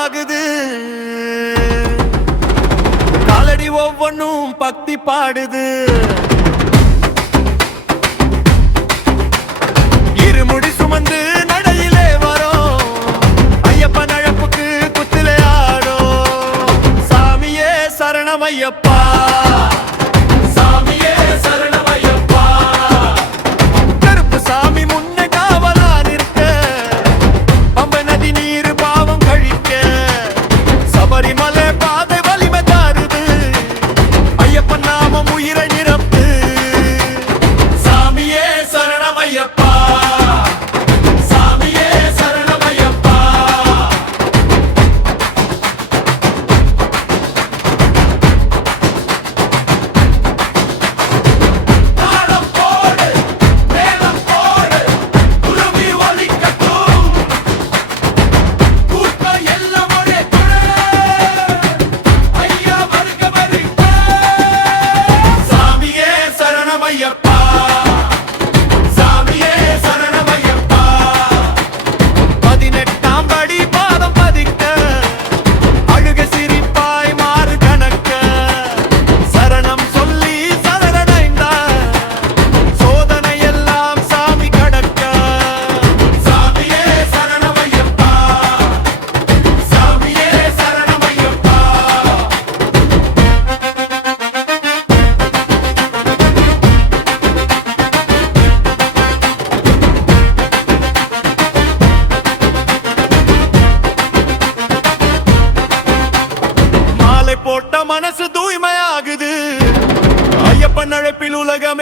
ஆகுது. காலடி ஒவ்வொன்னும் பக்தி பாடுது. இருமுடி சுமந்து நடையிலே வரும் ஐயப்பன் அழப்புக்கு குத்திலே ஆடும். சாமியே சரணமையப்பா, சாமியே சரணமையப்பா. கருப்பு சாமி முன்ன காவலா நிற்க, பம்பை நதி நீர் பாவம் கழிக்க, சபரிமலை பாதை வலிமை தாருது. ஐயப்பன் நாமம் உயிரை நிரப்பு. சாமியே சரணமையப்பா, சாமியே சரணமையப்பா. தாளம் போடு, மேளம் போடு, குருவி ஒலிக்கட்டும். கூட்டம் எல்லாம் ஒரே குழு. ஐயா வருக வருக. சாமியே சரணமையப்பா, சாமியே சரணமையப்பா. 18ஆம் படி பாதம் பதிக்க, அழுக சிரிப்பாய் மாறு கணக்க. சரணம் சொல்லி சரணடைந்த சோதனை எல்லாம் சாமி கடக்க. சாமியே சரணமையப்பா, சாமியே சரணமையப்பா. மாலை போட்ட மனசு தூய்மையாகுது. ஐயப்பன் அழைப்பில் உலகமே